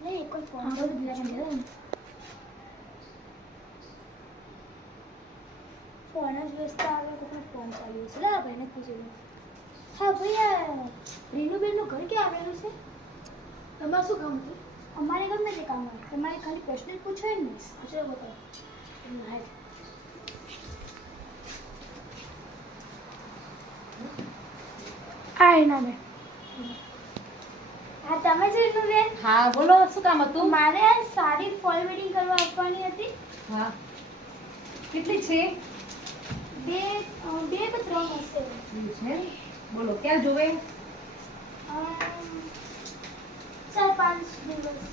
નહીં કોઈ ફોન તો ફોન જ વ્યસ્ત આવે તો પણ ફોન ચાલુ છે લા ભાઈને પૂછી લો હા ભૈયા રીનુબેનનું ઘર ક્યાં આવેલું છે તમારે શું કામ હતું અમારે ગમે તે કામ હોય તમારે ખાલી પ્રશ્ન જ પૂછાય ને પૂછો બતાવો હા એના બેન હા તમે જ રીનુબેન હા બોલો શું કામ હતું મારે સાડી ફોલ વેડિંગ કરવા આપવાની હતી હા કેટલી છે બે કે ત્રણ હશે છે બોલો ક્યાં જોવે 4-5 દિવસ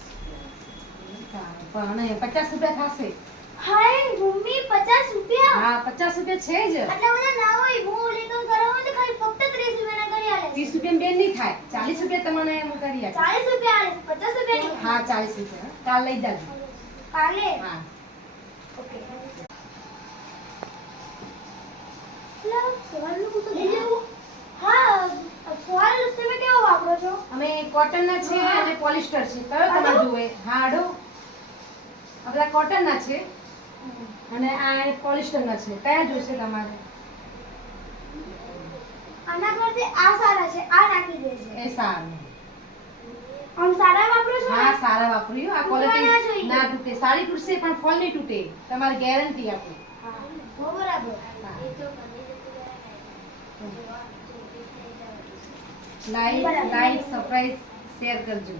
પણ 50 રૂપિયા થશે હાય મમ્મી 50 રૂપિયા હા 50 રૂપિયા છે જ આટલા બધા ના હોય હું લેતો કરાવું તો ખાલી ફક્ત 30 રૂપિયાના કરી આલે 30 રૂપિયા બેન નહીં થાય 40 રૂપિયા તમને એમ કરી આપે 40 રૂપિયા આલે 50 રૂપિયા નહીં હા 40 રૂપિયા કાલ લઈ જાજો કાલે હા ઓકે લા ફોલનું તો લઈ લેવું હા ફોલ તમે કેવો વાપરો છો અમે કોટન ના છે અને પોલિસ્ટર છે કયો તમારે જોવે હા આડો આ બધા કોટન ના છે અને આ પોલિસ્ટર ના છે કયા જોશે તમારે આના કરતે આ સારા છે આ નાખી દેશે એ સારું આમ સારા વાપરો છો હા સારા વાપર્યું આ તૂટવા ના ક્વોલિટી જોઈએ. ના તૂટે સાડી તૂટશે પણ ફોલ નહીં તૂટે તમારી ગેરંટી આપો હા બરાબર લાઈક સબસ્ક્રાઇબ શેર કરજો